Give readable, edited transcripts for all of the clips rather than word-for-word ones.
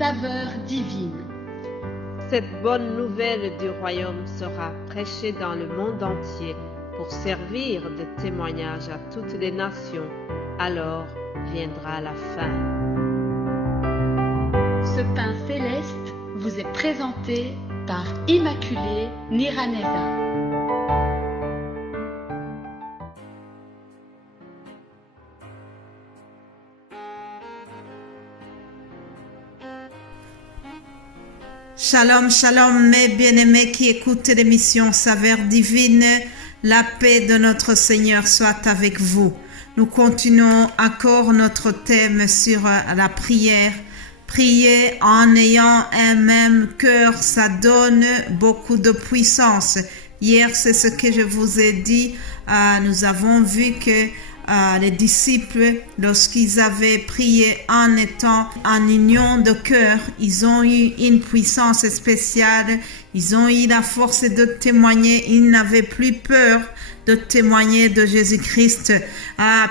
saveur divine. Cette bonne nouvelle du royaume sera prêchée dans le monde entier pour servir de témoignage à toutes les nations. Alors viendra la fin. Ce pain céleste vous est présenté par Immaculée Niraneza. Shalom, shalom, mes bien-aimés qui écoutent l'émission Saveur Divine, la paix de notre Seigneur soit avec vous. Nous continuons encore notre thème sur la prière. Prier en ayant un même cœur, ça donne beaucoup de puissance. Hier, c'est ce que je vous ai dit. Nous avons vu que les disciples, lorsqu'ils avaient prié en étant en union de cœur, ils ont eu une puissance spéciale. Ils ont eu la force de témoigner. Ils n'avaient plus peur de témoigner de Jésus-Christ.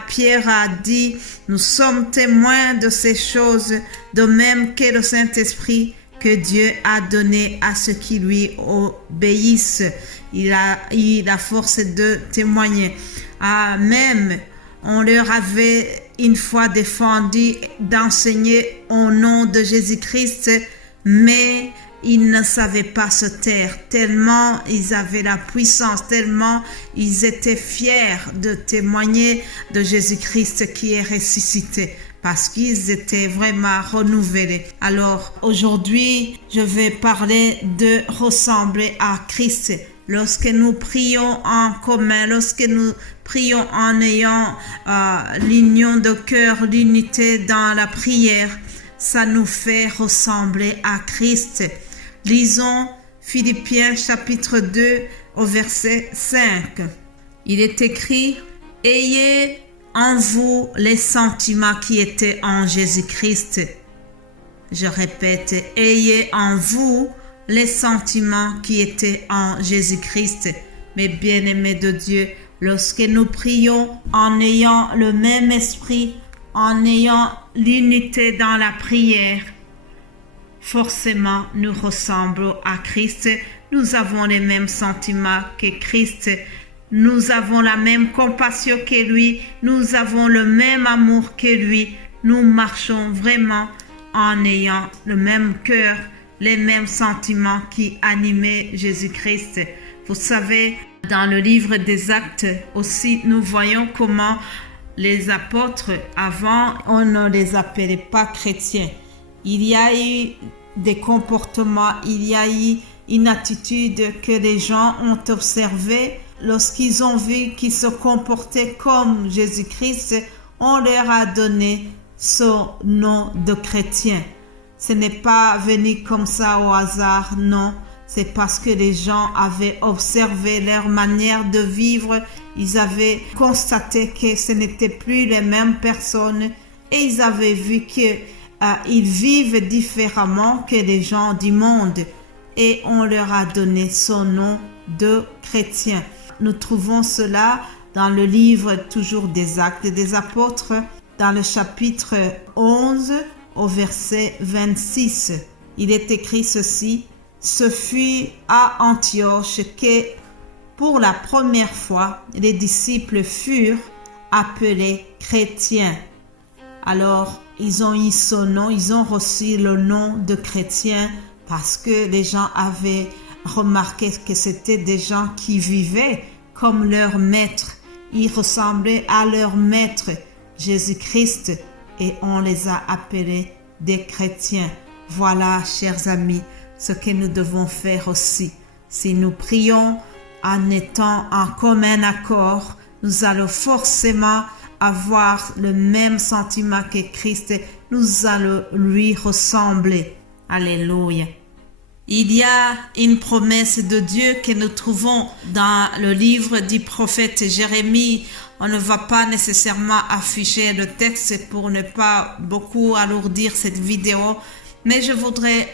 Pierre a dit, nous sommes témoins de ces choses, de même que le Saint-Esprit que Dieu a donné à ceux qui lui obéissent. Il a eu la force de témoigner. Même on leur avait une fois défendu d'enseigner au nom de Jésus-Christ, mais ils ne savaient pas se taire, tellement ils avaient la puissance, tellement ils étaient fiers de témoigner de Jésus-Christ qui est ressuscité, parce qu'ils étaient vraiment renouvelés. Alors aujourd'hui, je vais parler de ressembler à Christ. Lorsque nous prions en commun, lorsque nous prions en ayant l'union de cœur, l'unité dans la prière, ça nous fait ressembler à Christ. Lisons Philippiens chapitre 2 au verset 5. Il est écrit, « Ayez en vous les sentiments qui étaient en Jésus-Christ. » Je répète, « Ayez en vous les sentiments qui étaient en Jésus-Christ. » Mes bien-aimés de Dieu, lorsque nous prions en ayant le même esprit, en ayant l'unité dans la prière, forcément nous ressemblons à Christ. Nous avons les mêmes sentiments que Christ. Nous avons la même compassion que lui. Nous avons le même amour que lui. Nous marchons vraiment en ayant le même cœur, les mêmes sentiments qui animaient Jésus-Christ. Vous savez, dans le livre des Actes aussi, nous voyons comment les apôtres, avant, on ne les appelait pas chrétiens. Il y a eu des comportements, il y a eu une attitude que les gens ont observée. Lorsqu'ils ont vu qu'ils se comportaient comme Jésus-Christ, on leur a donné son nom de chrétien. Ce n'est pas venu comme ça au hasard, non. C'est parce que les gens avaient observé leur manière de vivre. Ils avaient constaté que ce n'étaient plus les mêmes personnes et ils avaient vu qu'ils vivent différemment que les gens du monde. Et on leur a donné son nom de chrétien. Nous trouvons cela dans le livre toujours des Actes des Apôtres, dans le chapitre 11, au verset 26, il est écrit ceci, « Ce fut à Antioche que, pour la première fois, les disciples furent appelés chrétiens. » Alors, ils ont eu son nom, ils ont reçu le nom de chrétiens parce que les gens avaient remarqué que c'était des gens qui vivaient comme leur maître. Ils ressemblaient à leur maître, Jésus-Christ, et on les a appelés des chrétiens. Voilà, chers amis, ce que nous devons faire aussi. Si nous prions en étant en commun accord, nous allons forcément avoir le même sentiment que Christ. Nous allons lui ressembler. Alléluia. Il y a une promesse de Dieu que nous trouvons dans le livre du prophète Jérémie. On ne va pas nécessairement afficher le texte pour ne pas beaucoup alourdir cette vidéo, mais je voudrais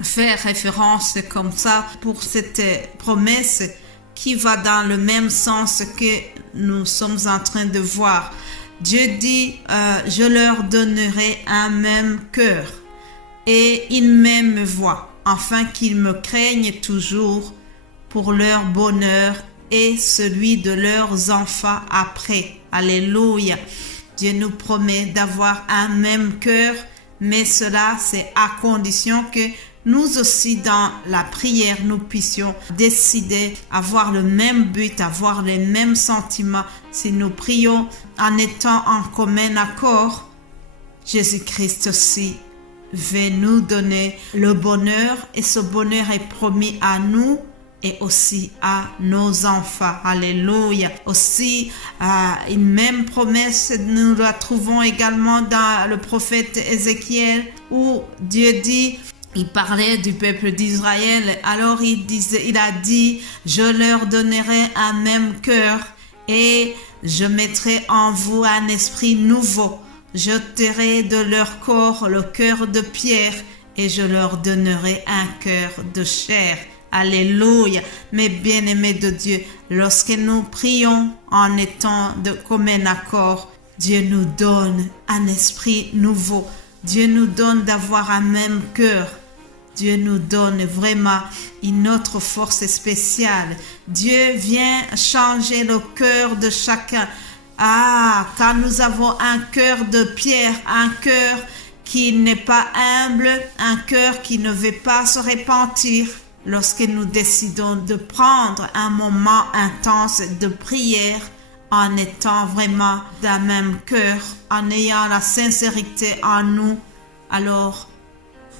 faire référence comme ça pour cette promesse qui va dans le même sens que nous sommes en train de voir. Dieu dit, je leur donnerai un même cœur et ils m'aiment voient, afin qu'ils me craignent toujours pour leur bonheur et celui de leurs enfants après. Alléluia. Dieu nous promet d'avoir un même cœur, mais cela c'est à condition que nous aussi dans la prière nous puissions décider avoir le même but, avoir les mêmes sentiments. Si nous prions en étant en commun accord, Jésus-Christ aussi veut nous donner le bonheur et ce bonheur est promis à nous et aussi à nos enfants. Alléluia. Aussi, une même promesse, nous la trouvons également dans le prophète Ézéchiel où Dieu dit, il parlait du peuple d'Israël, alors il a dit, je leur donnerai un même cœur et je mettrai en vous un esprit nouveau. J'ôterai de leur corps le cœur de pierre et je leur donnerai un cœur de chair. Alléluia. Mes bien-aimés de Dieu, lorsque nous prions en étant de commun accord, Dieu nous donne un esprit nouveau. Dieu nous donne d'avoir un même cœur. Dieu nous donne vraiment une autre force spéciale. Dieu vient changer le cœur de chacun. Quand nous avons un cœur de pierre, un cœur qui n'est pas humble, un cœur qui ne veut pas se repentir, lorsque nous décidons de prendre un moment intense de prière en étant vraiment d'un même cœur, en ayant la sincérité en nous, alors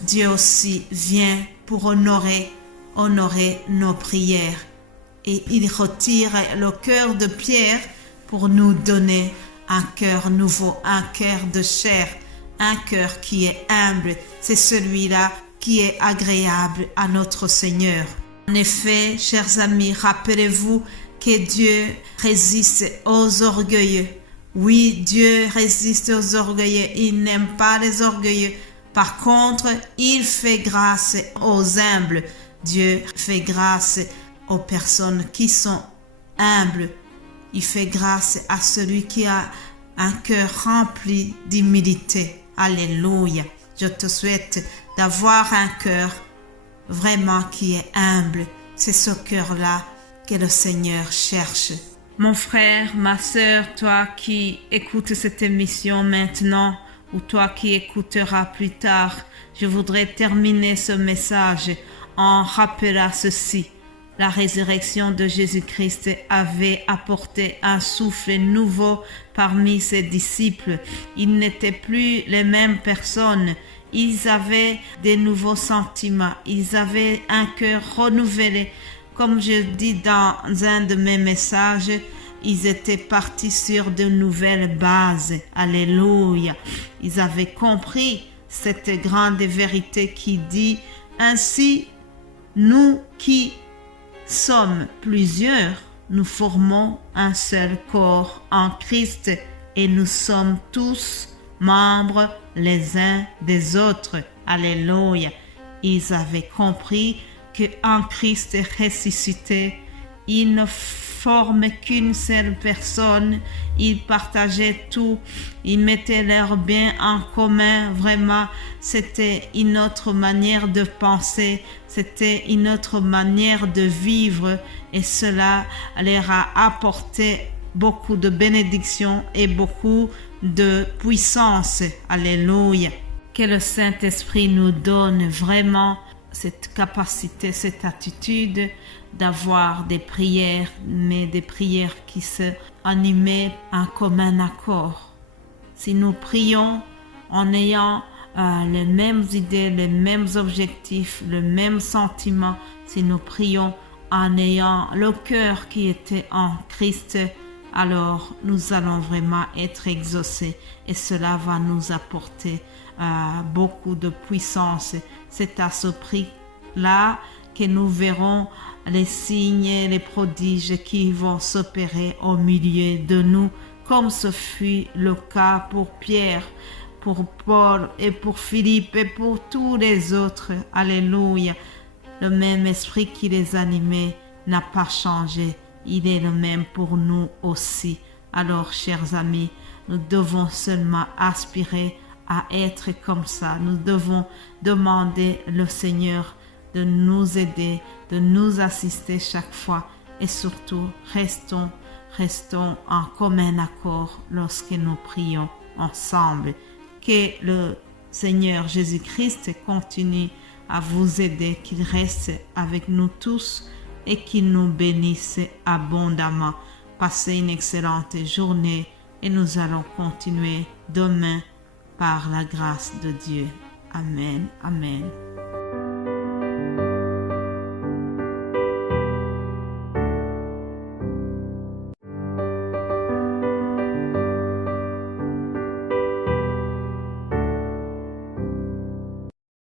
Dieu aussi vient pour honorer nos prières. Et il retire le cœur de pierre pour nous donner un cœur nouveau, un cœur de chair, un cœur qui est humble. C'est celui-là qui est agréable à notre Seigneur. En effet, chers amis, rappelez-vous que Dieu résiste aux orgueilleux. Oui, Dieu résiste aux orgueilleux. Il n'aime pas les orgueilleux. Par contre, il fait grâce aux humbles. Dieu fait grâce aux personnes qui sont humbles. Il fait grâce à celui qui a un cœur rempli d'humilité. Alléluia. Je te souhaite d'avoir un cœur vraiment qui est humble. C'est ce cœur-là que le Seigneur cherche. Mon frère, ma sœur, toi qui écoutes cette émission maintenant ou toi qui écouteras plus tard, je voudrais terminer ce message en rappelant ceci. La résurrection de Jésus-Christ avait apporté un souffle nouveau parmi ses disciples. Ils n'étaient plus les mêmes personnes. Ils avaient des nouveaux sentiments. Ils avaient un cœur renouvelé. Comme je dis dans un de mes messages, ils étaient partis sur de nouvelles bases. Alléluia. Ils avaient compris cette grande vérité qui dit « Ainsi, nous qui sommes plusieurs, nous formons un seul corps en Christ et nous sommes tous membres les uns des autres. » Alléluia. Ils avaient compris qu'en Christ ressuscité, ils ne forment qu'une seule personne. Ils partageaient tout. Ils mettaient leurs biens en commun. Vraiment, c'était une autre manière de penser. C'était une autre manière de vivre. Et cela leur a apporté beaucoup de bénédictions et beaucoup de puissance. Alléluia. Que le Saint-Esprit nous donne vraiment cette capacité, cette attitude d'avoir des prières, mais des prières qui se animent en commun accord. Si nous prions en ayant les mêmes idées, les mêmes objectifs, le même sentiment, si nous prions en ayant le cœur qui était en Christ, alors nous allons vraiment être exaucés et cela va nous apporter beaucoup de puissance. C'est à ce prix-là que nous verrons les signes et les prodiges qui vont s'opérer au milieu de nous, comme ce fut le cas pour Pierre, pour Paul et pour Philippe et pour tous les autres. Alléluia. Le même esprit qui les animait n'a pas changé. Il est le même pour nous aussi. Alors, chers amis, nous devons seulement aspirer à être comme ça. Nous devons demander le Seigneur de nous aider, de nous assister chaque fois et surtout restons en commun accord lorsque nous prions ensemble. Que le Seigneur Jésus-Christ continue à vous aider, qu'il reste avec nous tous et qu'il nous bénisse abondamment. Passez une excellente journée et nous allons continuer demain par la grâce de Dieu. Amen. Amen.